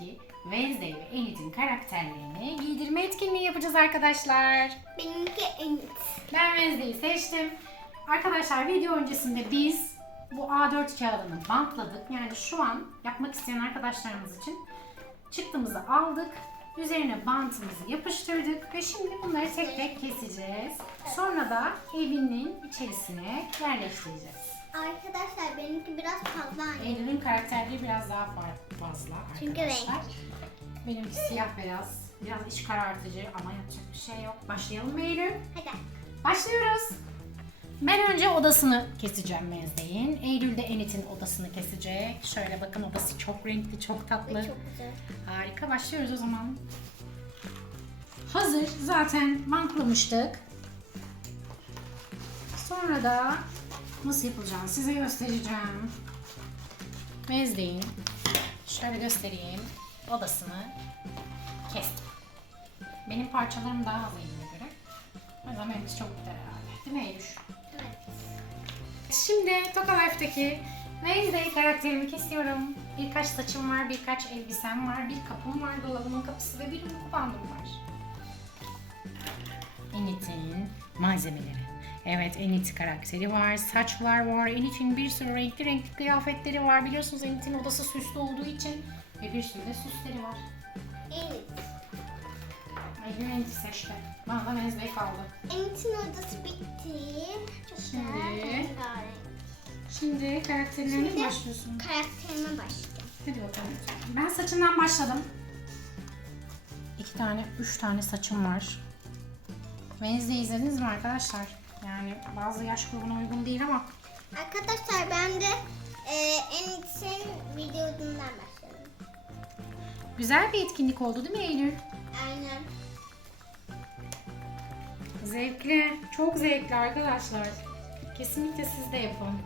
haftaki Wednesday ve Enid'in karakterlerini giydirme etkinliği yapacağız arkadaşlar. Benimki en Ben Wednesday'i seçtim. Arkadaşlar video öncesinde biz bu A4 kağıdını bantladık. Yani şu an yapmak isteyen arkadaşlarımız için çıktığımızı aldık. Üzerine bantımızı yapıştırdık ve şimdi bunları tek tek keseceğiz. Sonra da evinin içerisine yerleştireceğiz. Arkadaşlar benimki biraz fazla anne. Eylül'ün karakterleri biraz daha farklı fazla Çünkü arkadaşlar. Benimki siyah beyaz. Biraz iç karartıcı ama yapacak bir şey yok. Başlayalım mı Eylül? Hadi. Başlıyoruz. Ben önce odasını keseceğim Wednesday'in. Eylül de Enit'in odasını kesecek. Şöyle bakın odası çok renkli, çok tatlı. Ve çok güzel. Harika başlıyoruz o zaman. Hazır zaten bantlamıştık. Sonra da nasıl yapılacağını size göstereceğim. Wednesday'in şöyle göstereyim odasını kestim. Benim parçalarım daha az Eylül'e göre. O yüzden benimkisi çok güzel herhalde. Değil mi Eylül? Evet. Şimdi Toka Life'daki Wednesday karakterimi kesiyorum. Birkaç saçım var, birkaç elbisem var, bir kapım var, dolabımın kapısı ve bir bandım var. Enit'in malzemeleri. Evet Enit karakteri var, saçlar var, Enit'in bir sürü renkli renkli kıyafetleri var. Biliyorsunuz Enit'in odası süslü olduğu için ve bir sürü de süsleri var. Evet. Aygün Enit'i seçti. Bana da Wednesday kaldı. Enit'in odası bitti. Çok. Şimdi-. Şimdi karakterlerine Şimdi- başlıyorsun. Karakterime başlayacağım. Hadi bakalım. Ben saçından başladım. İki tane, üç tane saçım var. Wednesday izlediniz mi arkadaşlar? Yani bazı yaş grubuna uygun değil ama Arkadaşlar ben de e, Enit'in videosundan başladım. güzel bir etkinlik oldu değil mi Eylül? Aynen. Zevkli, çok zevkli arkadaşlar. Kesinlikle siz de yapın.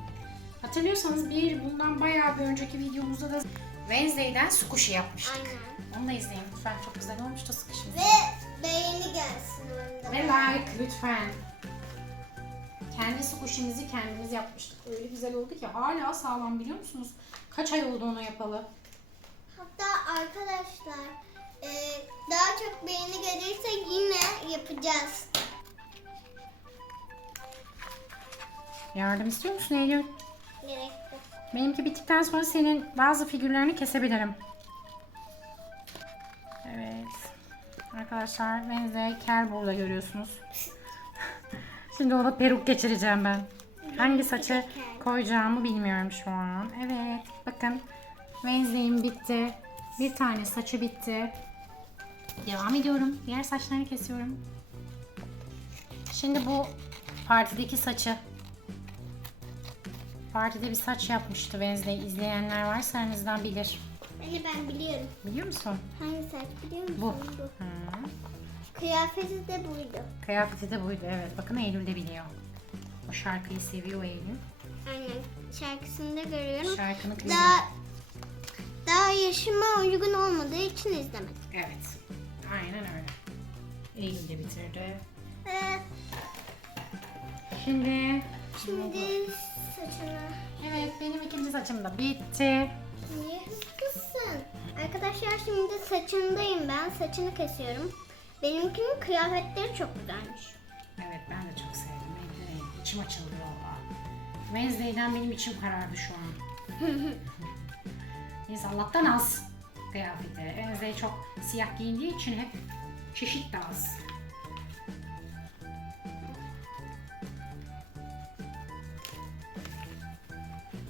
Hatırlıyorsanız bir bundan bayağı bir önceki videomuzda da Wednesday'den squishy yapmıştık. Aynen. Onu da izleyin lütfen. Çok güzel olmuştu squishy'miz. Ve beğeni gelsin. Ve like lütfen. Kendi squishimizi kendimiz yapmıştık. Öyle güzel oldu ki hala sağlam biliyor musunuz? Kaç ay oldu onu yapalı? Hatta arkadaşlar e, daha çok beğeni gelirse yine yapacağız. Yardım istiyor musun Eylül? Gerekli. Benimki bittikten sonra senin bazı figürlerini kesebilirim. Evet. Arkadaşlar Wednesday kel burada görüyorsunuz. Şimdi ona peruk geçireceğim ben. Hangi saçı koyacağımı bilmiyorum şu an. Evet. Bakın. Wednesday'im bitti. Bir tane saçı bitti. Devam ediyorum. Diğer saçlarını kesiyorum. Şimdi bu partideki saçı. Partide bir saç yapmıştı Wednesday. İzleyenler varsa aranızdan bilir. Beni ben biliyorum. Biliyor musun? Hangi saç biliyor musun? Bu. Bu. Hı. Kıyafeti de buydu. Kıyafeti de buydu evet. Bakın Eylül de biliyor. O şarkıyı seviyor Eylül. Aynen. Şarkısını da görüyorum. Şarkının klibi. Daha daha yaşıma uygun olmadığı için izlemedim. Evet. Aynen öyle. Eylül de bitirdi. Ee, Şimdi şimdi saçına evet benim ikinci saçım da bitti. niye hızlısın? Arkadaşlar şimdi saçındayım ben. Saçını kesiyorum. Benimkinin kıyafetleri çok güzelmiş. Evet ben de çok sevdim. İçim açıldı valla. Wednesday'den benim içim karardı şu an. Neyse Allah'tan az kıyafeti. Wednesday çok siyah giyindiği için hep çeşit de az.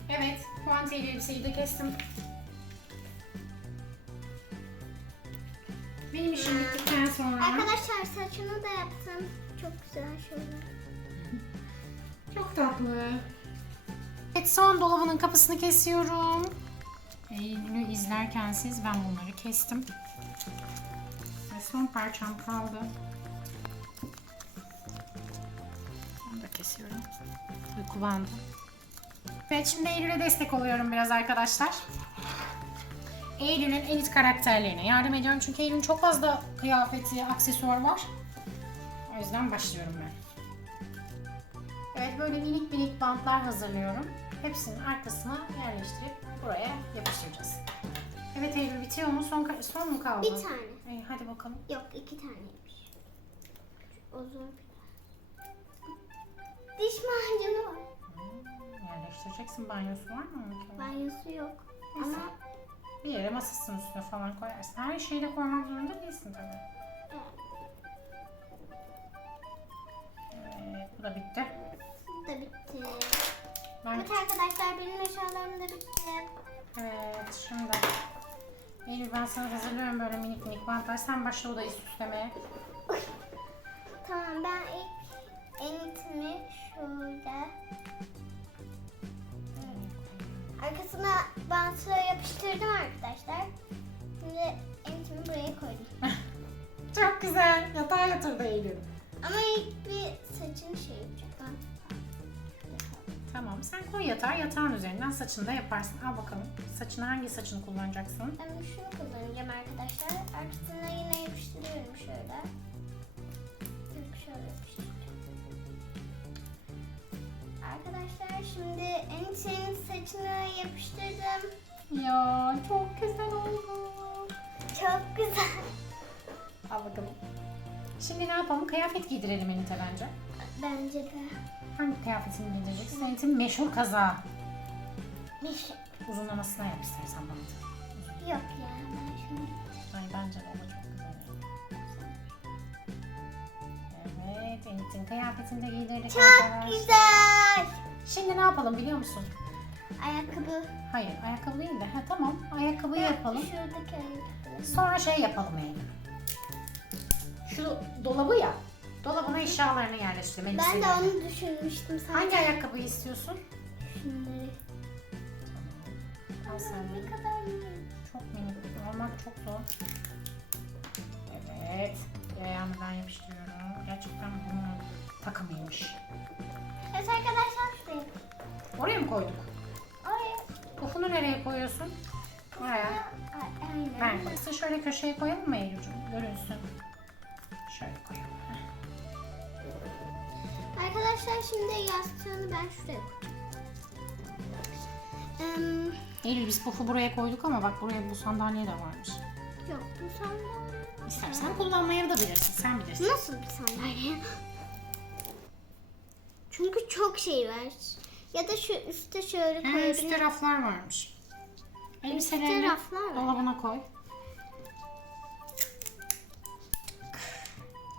Evet, puantiyeli elbiseyi de kestim. Benim işim bittikten sonra... Saçını da yapsam çok güzel şöyle. Çok tatlı. Evet son dolabının kapısını kesiyorum. Eylül'ü izlerken siz ben bunları kestim. Ve son parçam kaldı. Onu da kesiyorum. Uyku bandı. Evet şimdi Eylül'e destek oluyorum biraz arkadaşlar. Eylül'ün elit karakterlerine yardım ediyorum. Çünkü Eylül'ün çok fazla kıyafeti, aksesuar var. O yüzden başlıyorum ben. Evet böyle minik minik bantlar hazırlıyorum. Hepsinin arkasına yerleştirip buraya yapıştıracağız. Evet Eylül bitiyor mu? Son, son mu kaldı? Bir tane. İyi, hadi bakalım. Yok iki taneymiş. Uzun. Diş macunu var. Hmm, yerleştireceksin. Banyosu var mı? Banyosu yok. Neyse. Ama Bir yere masasının üstüne falan koyarsın. Her şeyi de koymak zorunda değilsin tabii. Bu da bitti. bu da bitti. Ben, Evet arkadaşlar benim eşyalarım da bitti. evet, şimdi Eylül ben sana hazırlıyorum böyle minik minik bantlar. Sen başla odayı süslemeye. Tamam ben ilk enitimi şöyle arkasına bantla yapıştırdım arkadaşlar. Şimdi enitimi buraya koydum. Çok güzel. Yatağa yatırdı Eylül. Ama ilk bir saçını şey yapacağım. Tamam sen koy yatağa. Yatağın üzerinden saçını da yaparsın. Al bakalım. Saçını hangi saçını kullanacaksın? Ben şunu kullanacağım arkadaşlar. Arkasına yine yapıştırıyorum şöyle. Yok şöyle. Arkadaşlar şimdi Enit'in saçını yapıştırdım. Ya çok güzel oldu. Çok güzel. Al bakalım. Şimdi ne yapalım? Kıyafet giydirelim Enit'e bence. Bence de. Hangi kıyafetini giydireceksin? Enit'in meşhur kazağı. Neşe. Uzunlamasına yap istersen bana. Yok ya ben şunu. Ay bence de da çok güzel. Evet, Enit'in kıyafetini de giydirdik. Çok arkadaşlar. güzel. Şimdi ne yapalım biliyor musun? Ayakkabı. Hayır, ayakkabı değil de. Ha tamam, ayakkabıyı yapalım. Şuradaki ayakkabı. Sonra şey yapalım Eylül. Şu dolabı ya. Dolabına eşyalarını yerleştirelim. Ben de onu düşünmüştüm sadece. Hangi ayakkabıyı istiyorsun? Şunları. Al sen de. Ne kadar minik. Çok minik. Almak çok zor. Evet. Bir ayağını ben yapıştırıyorum. Gerçekten bunun takımıymış. Evet arkadaşlar şuraya. Oraya mı koyduk? Oraya. Pufunu nereye koyuyorsun? Oraya. Ay- Aynen. Ben koyayım. Şöyle köşeye koyalım mı Eylül'cüğüm? Görünsün. Şöyle koyalım. Arkadaşlar şimdi yastığını ben şuraya koyacağım. Em, Eylül biz pufu buraya koyduk ama bak buraya bu sandalye de varmış. yok bu sandalye. İstersen kullanmayı da bilirsin. Sen bilirsin. Nasıl bir sandalye? Çünkü çok şey var. Ya da şu üstte şöyle Ha, üstte koyabilirim. raflar varmış. Var. dolabına koy.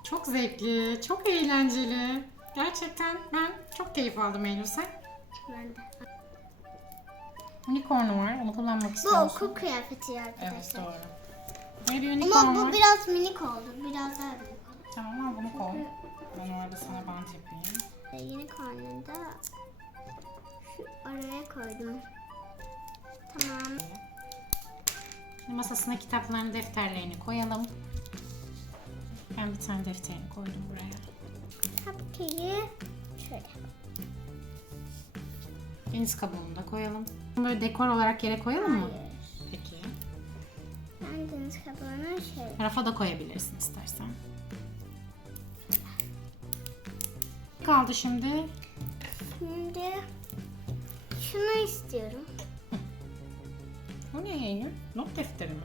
Çok zevkli, çok eğlenceli. Gerçekten ben çok keyif aldım Eylül sen. Ben de. Unicorn'u var, onu kullanmak Bu okul kıyafeti Evet arkadaşlar. doğru. Böyle bir unicorn Ama bu var. biraz minik oldu. Biraz daha oldu. Tamam al bunu koy. Ben orada sana bant yapayım. Yeni karnında şu araya koydum. Tamam. Şimdi masasına kitaplarını, defterlerini koyalım. Ben bir tane defterini koydum buraya. Cupcake'i şöyle. Deniz kabuğunu da koyalım. Böyle dekor olarak yere koyalım mı? Hayır. Peki. Ben deniz kabuğunu şöyle. Rafa da koyabilirsin istersen. Kaldı şimdi. Şimdi şunu istiyorum. O ne Eylül? Not defteri mi?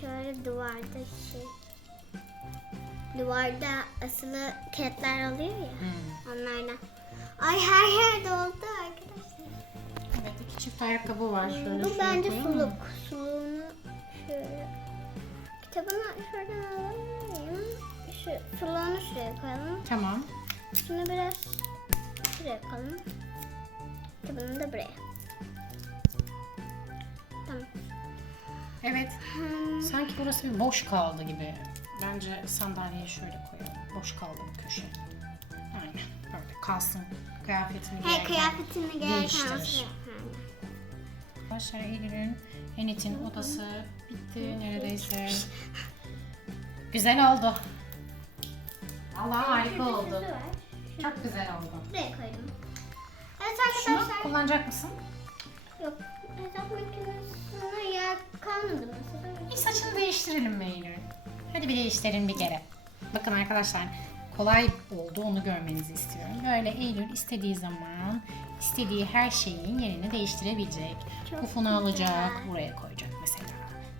Şöyle duvarda şey. Duvarda asılı kağıtlar oluyor ya. Hmm. Onlardan. Ay her yerde oldu arkadaşlar. Evet iki çift ayakkabı var. Şöyle Bu bence suluk. mı? Suluğunu şöyle. Kitabını şuradan alalım. Şu suluğunu şuraya koyalım. Tamam. Şunu biraz şuraya koyalım. Kitabını da buraya. Evet. Sanki burası bir boş kaldı gibi. Bence sandalyeyi şöyle koyalım. Boş kaldı bir köşe. Aynen. Böyle kalsın. Kıyafetini He giyerken. kıyafetini değiştirir. sıraya. Arkadaşlar Eylül'ün Enit'in odası bitti neredeyse. Güzel oldu. Allah harika oldu. Çok güzel oldu. Buraya koydum. Evet Şunu arkadaşlar. kullanacak mısın? Yok. Hesap makinesine yer kalmadı mesela. Bir saçını değiştirelim mi Eylül? Hadi bir değiştirelim bir kere. Bakın arkadaşlar kolay oldu onu görmenizi istiyorum. Böyle Eylül istediği zaman istediği her şeyin yerini değiştirebilecek. Çok Pufunu alacak, güzel. buraya koyacak mesela.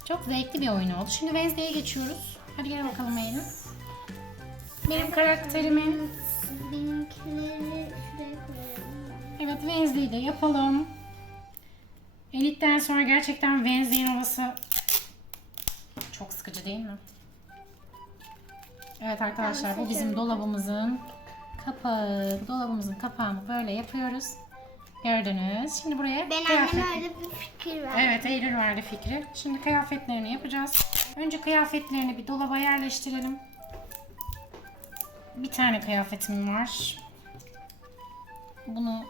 Çok zevkli bir oyun oldu. Şimdi Wednesday'e geçiyoruz. Hadi gel bakalım Eylül. Benim karakterimin Benimkileri şuraya koyalım. Evet Wednesday'i de yapalım. Elit'ten sonra gerçekten Wednesday'in odası çok sıkıcı değil mi? Evet arkadaşlar bu bizim dolabımızın kapağı. Dolabımızın kapağını böyle yapıyoruz. Gördünüz. Şimdi buraya Ben kıyafet- anneme öyle bir fikir verdim. Evet Eylül verdi fikri. Şimdi kıyafetlerini yapacağız. Önce kıyafetlerini bir dolaba yerleştirelim. Bir tane kıyafetim var. Bunu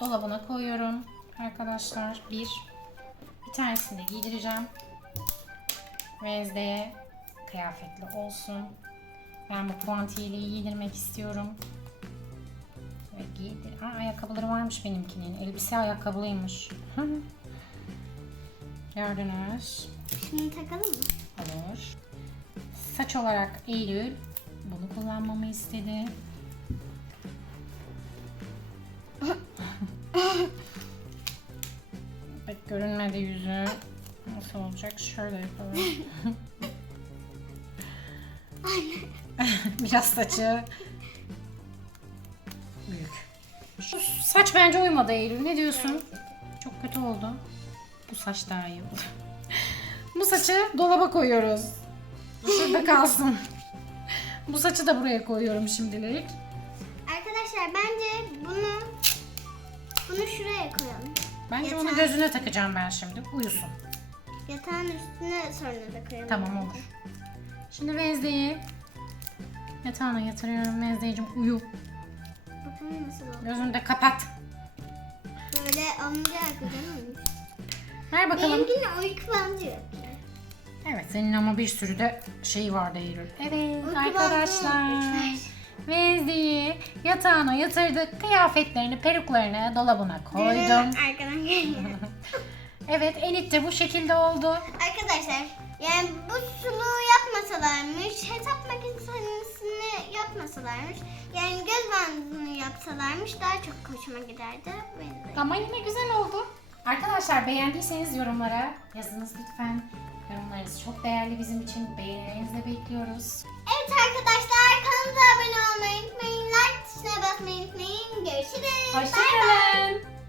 dolabına koyuyorum arkadaşlar. Bir. Bir tanesini de giydireceğim. Wednesday'e kıyafetli olsun. Ben bu puantiyeliği giydirmek istiyorum. Ve giydir. Aa, ayakkabıları varmış benimkinin. Elbise ayakkabılıymış. Gördünüz. Şimdi takalım mı? Olur. Saç olarak Eylül bunu kullanmamı istedi. Görünmedi yüzü. Nasıl olacak? Şöyle yapalım. Biraz saçı büyük. Şu saç bence uymadı Eylül. Ne diyorsun? Çok kötü oldu. Bu saç daha iyi oldu. Bu saçı dolaba koyuyoruz. Şurada kalsın. Bu saçı da buraya koyuyorum şimdilik. Arkadaşlar bence bunu bunu şuraya koyalım. Bence onu Yeter. gözüne takacağım ben şimdi. Uyusun. Yatağın üstüne sonra da koyalım. Tamam olur. Şimdi Wednesday'i yatağına yatırıyorum. Wednesday'cim uyu. Bakalım nasıl oldu. Gözünü de kapat. Böyle olunca güzel olmuş. Ver bakalım. Benimkinin uyku bandı yok. Evet senin ama bir sürü de şey vardı Eylül. Evet Uyku arkadaşlar. yok. Wednesday'i yatağına yatırdık. Kıyafetlerini, peruklarını dolabına koydum. Arkadan geliyor. Evet Elit de bu şekilde oldu. Arkadaşlar yani bu suluğu yapmasalarmış, hesap makinesini yapmasalarmış, yani göz bandını yapsalarmış daha çok hoşuma giderdi. Benim de. Ama yine güzel oldu. Arkadaşlar beğendiyseniz yorumlara yazınız lütfen. Yorumlarınız çok değerli bizim için. Beğenilerinizi de bekliyoruz. Evet arkadaşlar kanalımıza abone olmayı unutmayın, like tuşuna basmayı unutmayın. Görüşürüz. Hoşçakalın.